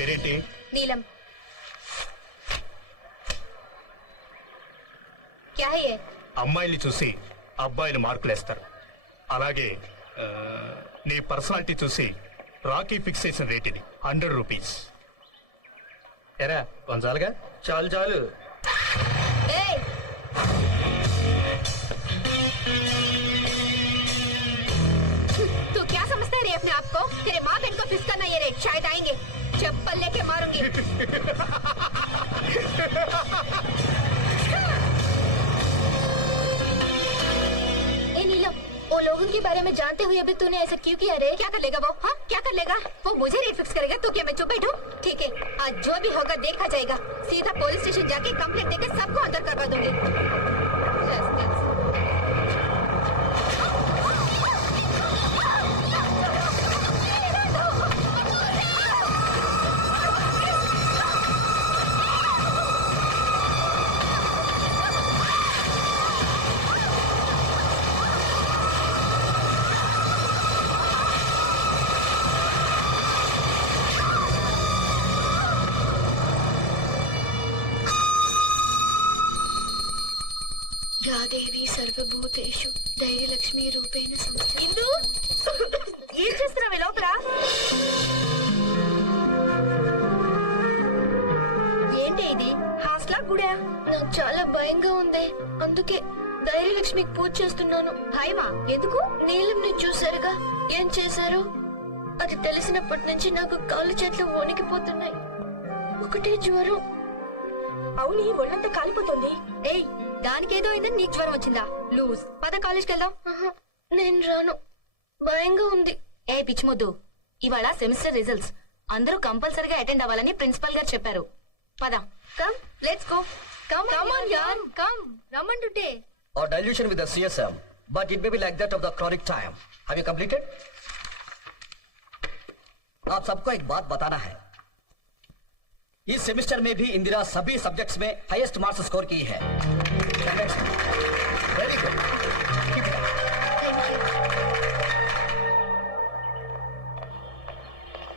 పేరేంటి? नीलम। क्या है ये? అమ్మాయిల్ని చూసి అబ్బాయిలు మార్కులేస్తారు. అలాగే నీ పర్సనాలిటీ చూసి రాకీ ఫిక్సేషన్ రేట్ ఇది 100 రూపీస్. ఎరా కొంచాలుగా? చాలు చాలు. ए! तू क्या समझता है रे अपने आप को? तेरे माँ बहन को फिक्स करना ये रेट शायद आएंगे. चप्पल लेके मारूंगी. ए नीलम, वो लोगों के बारे में जानते हुए अभी तूने ऐसा क्यों किया रे? क्या कर लेगा वो? हाँ क्या कर लेगा वो? मुझे रेट फिक्स करेगा तो क्या मैं चुप बैठूं? ठीक है, आज जो भी होगा देखा जाएगा. सीधा पुलिस स्टेशन जाके कंप्लेंट देकर सबको अंदर करवा दूंगी. या देवी सर्वभूतेषु ధైర్యలక్ష్మి రూపేణ సంస్థ. ఇందు ఏం చేస్తున్నావు లోపల? ఏంటి ఇది? హాస్టల్ గుడా? నాకు చాలా భయంగా ఉంది, అందుకే ధైర్యలక్ష్మికి పూజ చేస్తున్నాను. భయమా? ఎందుకు? నీలంని చూసారుగా ఏం చేశారు? అది తెలిసినప్పటి నుంచి నాకు కాళ్ళు చేతులు వణికిపోతున్నాయి. ఒకటే జ్వరం. అవుని ఒళ్ళంతా కాలిపోతుంది. ఏయ్, దానికేదో అయిందని నీకు జ్వరం వచ్చిందా? లూజ్. పద కాలేజ్కి వెళ్దాం. నేను రాను, భయంగా ఉంది. ఏ పిచ్చిమొద్దు, ఇవాళ సెమిస్టర్ రిజల్ట్స్, అందరూ కంపల్సరీగా అటెండ్ అవ్వాలని ప్రిన్సిపల్ గారు చెప్పారు. పద. Come, let's go. Come on యార్, come. రమ్మంటుంటే. Or dilution with the CSM, but it may be like that of the chronic time. Have you completed? आप सबको एक बात बताना है. इस सेमेस्टर में भी इंदिरा सभी सब्जेक्ट्स में हाईएस्ट मार्क्स स्कोर की है. Very good.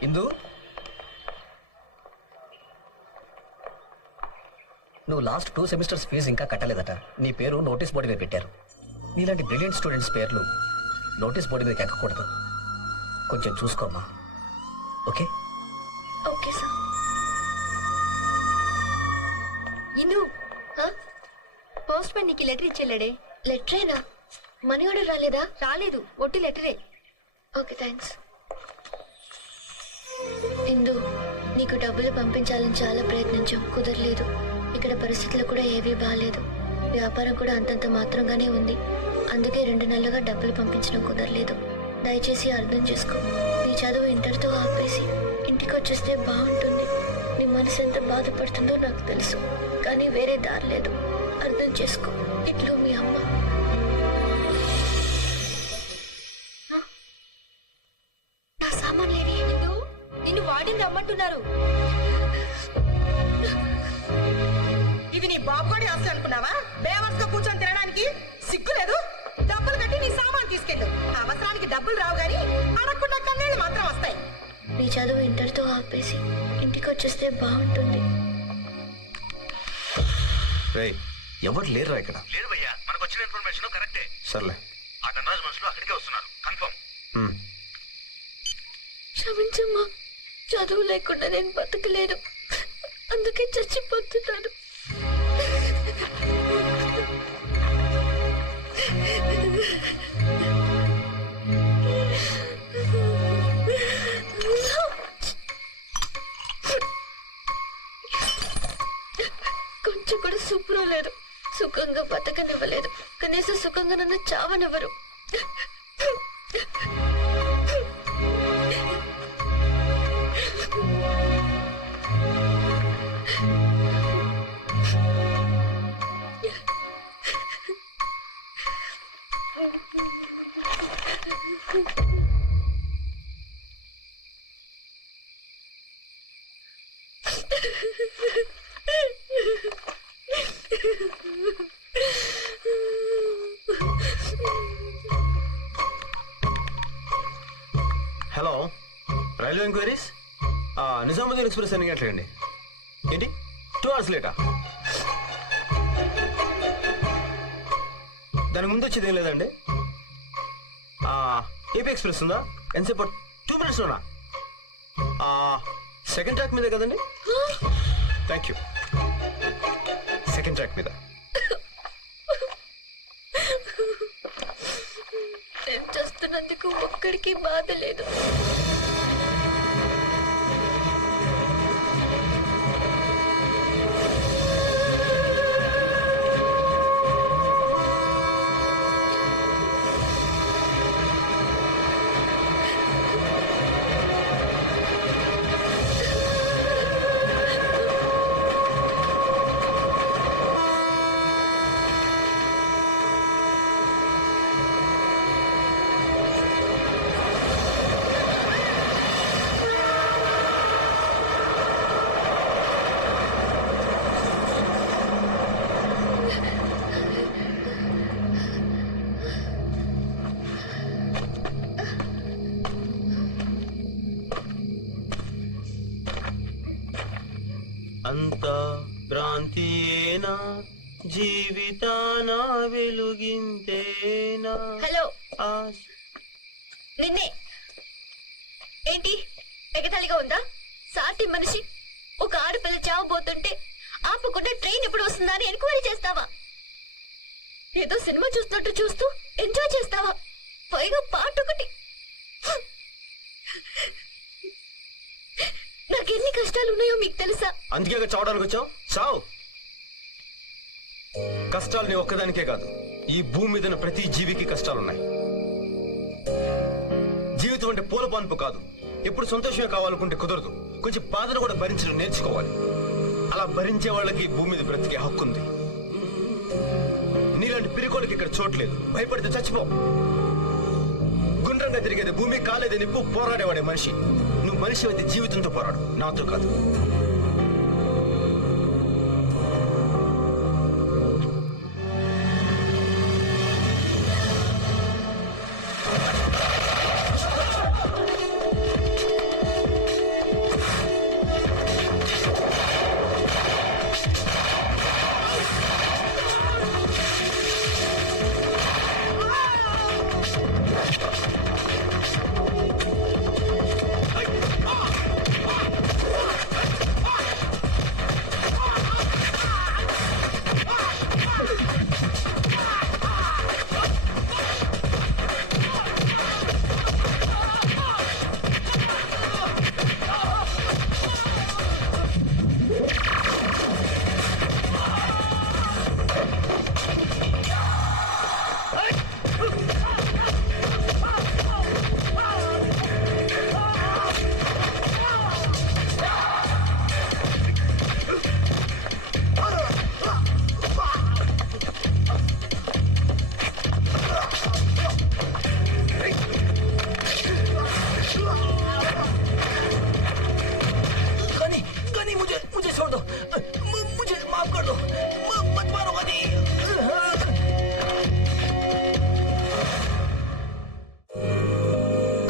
इंदु, నువ్వు లాస్ట్ 2 సెమిస్టర్స్ ఫీజు ఇంకా కట్టలేదట. నీ పేరు నోటీస్ బోర్డు మీద పెట్టారు. నీలాంటి బ్రిలియంట్ స్టూడెంట్స్ పేర్లు నోటీస్ బోర్డు మీద ఎక్కకూడదు. కొంచెం చూసుకోమ్మా. Okay? Okay sir. Indu, postman నీకు లెటర్ ఇచ్చేళ్ళాడే. లెటరేనా? మనీ ఆర్డర్ రాలేదా? రాలేదు, ఒట్టి లెటరే. Okay, thanks. ఇందు, నీకు డబ్బులు పంపించాలని చాలా ప్రయత్నించాం, కుదరలేదు. ఇక్కడ పరిస్థితులు కూడా ఏవీ బాగాలేదు. వ్యాపారం కూడా అంతంత మాత్రంగానే ఉంది. అందుకే 2 నెలలుగా డబ్బులు పంపించడం కుదరలేదు. దయచేసి అర్థం చేసుకో. నీ చదువు ఇంటర్తో ఆపేసి ఇంటికి వచ్చేస్తే బాగుంటుంది. నీ మనసు ఎంత బాధపడుతుందో నాకు తెలుసు, కానీ వేరే దారి లేదు. అర్థం చేసుకో. ఇట్లు మీ అమ్మ. నా సామాన్లు ఏవి? నిన్ను వాడిని రమ్మంటున్నారు. ఇవి నీ బాబుగడి ఆస్తి అనుకున్నావా? బేవర్స్ గా కూర్చొని తినడానికి సిగ్గు లేదు? డబ్బులు కట్టి నీ సామాన్ తీసుకెళ్ళు. అవసరానికి డబ్బులు రావు గాని అడగకుండా కన్నీళ్లు మాత్రం వస్తాయి. నీ చదువు ఇంటర్తో ఆపేసి ఇంటికి వచ్చేస్తే బాగుంటుంది. ఎవరు లేరురా ఇక్కడ? లేదు భయ్యా, మనకు వచ్చిన ఇన్ఫర్మేషన్ కరెక్టే. సర్లే. ఆ ధనరాజు మనుషులు అక్కడికే వస్తున్నారు, కన్ఫర్మ్. క్షమించమ్మా, చదువు లేకుండా నేను బతకలేను, అందుకే చచ్చిపోతున్నాను. కొంచెం కూడా సుప్రో లేదు, సుఖంగా బతకనివ్వలేదు. కనీసం సుఖంగా నన్ను చావనివ్వరు. Hello, railway enquiries? Nizamuddin express ఎన్ని గంటలండి? ఏంటి 2 hours లేటా? దాని ముందు వచ్చేది ఏం లేదండి. ఏపీ ఎక్స్ప్రెస్ ఉందా? ఎంతసేపు? 2 minutes లోనా? సెకండ్ ట్రాక్ మీద కదండి. Thank you. సెకండ్ ట్రాక్ మీద. నేను చేస్తున్నందుకు ఒక్కడికి బాధ లేదు. అంత క్రాంతియేనా జీవితాన వెలుగింతేనా. హలో, నిన్నే. ఏంటి ఎగతాళిగా ఉందా? సాటి మనిషి ఒక ఆడపిల్ల చావబోతుంటే ఆపకుండా ట్రైన్ ఎప్పుడు వస్తుందా అని ఎంక్వైరీ చేస్తావా? ఏదో సినిమా చూస్తున్నట్టు చూస్తూ ఎంజాయ్ చేస్తావా? పైగా పాట ఒకటి. నాకెన్ని కష్టాలు ఉన్నాయో మీకు తెలుసా? అందుకే చావడానికి వచ్చావు. చావు. కష్టాలు నీ ఒక్కదానికే కాదు, ఈ భూమి మీద ఉన్న ప్రతి జీవికి కష్టాలున్నాయి. జీవితం అంటే పూల పాన్పు కాదు. ఎప్పుడు సంతోషమే కావాలనుకుంటే కుదరదు. కొంచెం బాధను కూడా భరించడం నేర్చుకోవాలి. అలా భరించే వాళ్ళకి భూమి మీద బ్రతికే హక్కు ఉంది. నీలాంటి పిరికోళ్ళకి ఇక్కడ చోట్లేదు. భయపడితే చచ్చిపో. గుండ్రంగా తిరిగేది భూమి, కాలేది నిప్పు. పోరాడేవాడే మనిషి. నువ్వు మనిషి అయితే జీవితంతో పోరాడు, నాతో కాదు.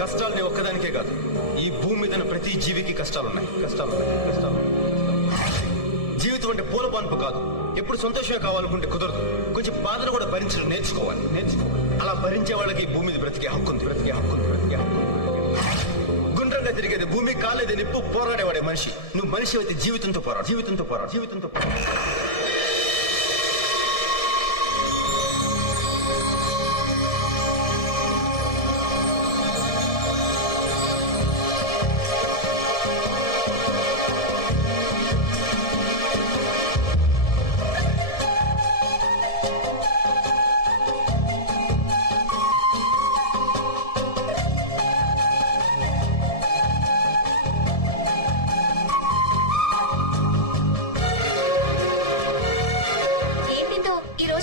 కష్టాలు నీ ఒక్కదానికే కాదు, ఈ భూమి మీద ఉన్న ప్రతి జీవికి కష్టాలున్నాయి. జీవితం అంటే పూల పాన్పు కాదు. ఎప్పుడు సంతోషమే కావాలనుకుంటే కుదరదు. కొంచెం బాధను కూడా భరించడం నేర్చుకోవాలి. అలా భరించే వాళ్ళకి భూమి మీద బ్రతికే హక్కు ఉంది. గుండ్రంగా తిరిగేది భూమి, కాలేది నిప్పు. పోరాడేవాడే మనిషి. నువ్వు మనిషి అయితే జీవితంతో పోరాడు.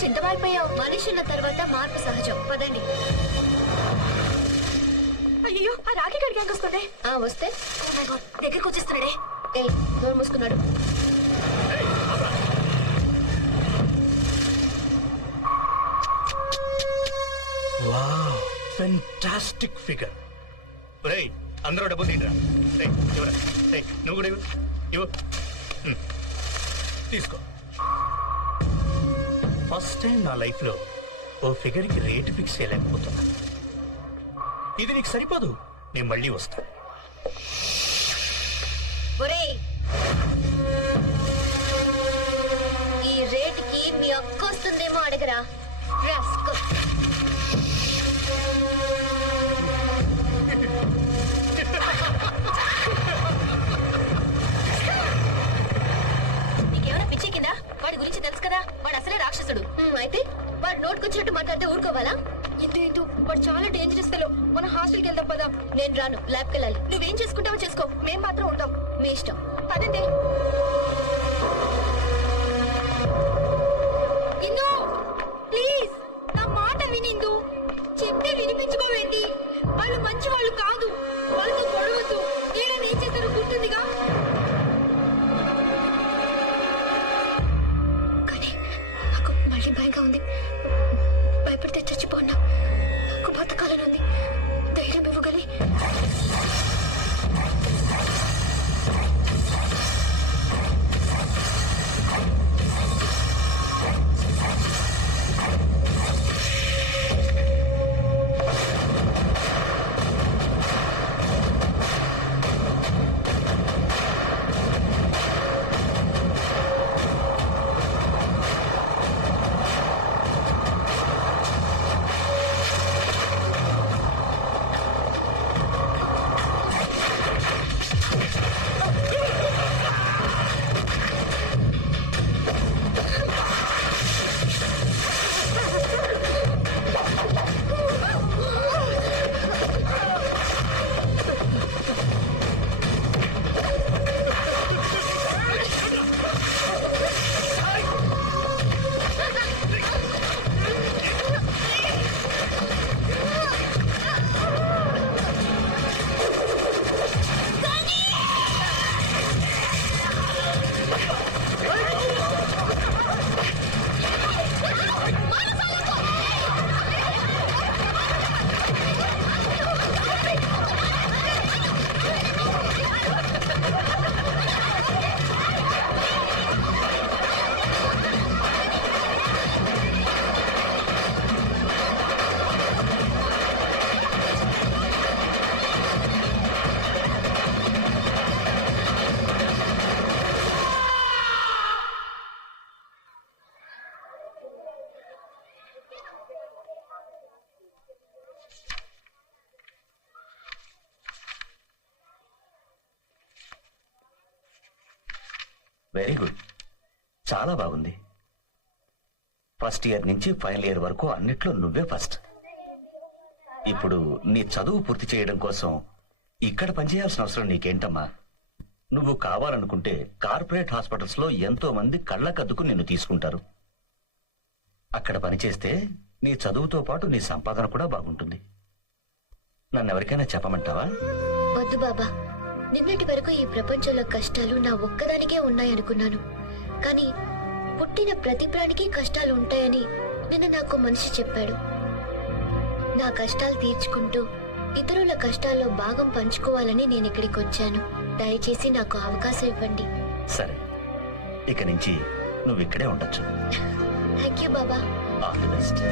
ఎంత మారిపోయావు? మనిషి ఉన్న తర్వాత మార్పు సహజం. పదండి. అయ్యో, ఆ రాఖీ గడి గ్యాంగ్ వస్తుంది. వస్తే దగ్గరకు వచ్చేస్తున్నాడే. నోరు మూసుకున్నాడు. Wow, fantastic figure. అందరూ డబ్బు తీయరా. రేయ్, ఇవ్వరా. రేయ్, నువ్వు కూడా ఇవ్వు. ఇవ్వు. తీసుకో. ఫస్ట్ టైం నా లైఫ్ లో ఓ ఫిగర్ కి రేటు ఫిక్స్ చేయలేకపోతున్నా. ఇది నీకు సరిపోదు, నేను మళ్ళీ వస్తా. ఒరేయ్, ఈ రేటుకి మీ అక్క వస్తుందేమో అడగరా. రాస్కో. నీకేమైనా పిచ్చి కింద? వాడి గురించి తెలుసు కదా, వాడు అసలే రాక్షసుడు. అయితే వాడు నోటుకొచ్చినట్టు మాట్లాడితే ఊరుకోవాలా? ఇటు వాడు చాలా డేంజరస్ ఫెలో. మన హాస్టల్కి వెళ్దాం పదా. నేను రాను, ల్యాబ్కి వెళ్ళాలి. నువ్వేం చేసుకుంటావో చేసుకో, మేం మాత్రం ఉంటాం. మీ ఇష్టం. పదండి. ఇందు, ప్లీజ్ నా మాట వినిందు. చెప్తే వినిపించుకోవేంటి? వాళ్ళు మంచి వాళ్ళు కాదు. వాళ్ళతో గొడవద్దు. ఏదైనా ఏం చేస్తారో గుర్తుందిగా. కానీ నాకు మళ్ళీ భయంగా ఉంది. భయపడితే చచ్చిపోన్నా. నాకు బతకాలని ఉంది. ధైర్యం ఇవ్వగలి. వెరీ గుడ్, చాలా బాగుంది. ఫస్ట్ ఇయర్ నుంచి ఫైనల్ ఇయర్ వరకు అన్నిట్లో నువ్వే ఫస్ట్. ఇప్పుడు నీ చదువు పూర్తి చేయడం కోసం ఇక్కడ పనిచేయాల్సిన అవసరం నీకేంటమ్మా? నువ్వు కావాలనుకుంటే కార్పొరేట్ హాస్పిటల్స్ లో ఎంతో మంది కళ్ళకద్దుకు నిన్ను తీసుకుంటారు. అక్కడ పనిచేస్తే నీ చదువుతో పాటు నీ సంపాదన కూడా బాగుంటుంది. నన్నెవరికైనా చెప్పమంటావా? వద్దు బాబా. నిన్నటి వరకు ఈ ప్రపంచంలో కష్టాలు నా ఒక్కదానికే ఉన్నాయనుకున్నాను. కానీ పుట్టిన ప్రతి ప్రాణికి కష్టాలు ఉంటాయని నిన్న నాకు మనిషి చెప్పాడు. నా కష్టాలు తీర్చుకుంటూ ఇతరుల కష్టాల్లో భాగం పంచుకోవాలని నేను ఇక్కడికి వచ్చాను. దయచేసి నాకు అవకాశం ఇవ్వండి. సరే, ఇక నుంచి నువ్వు ఇక్కడే ఉండొచ్చు. Thank you Baba. All the best.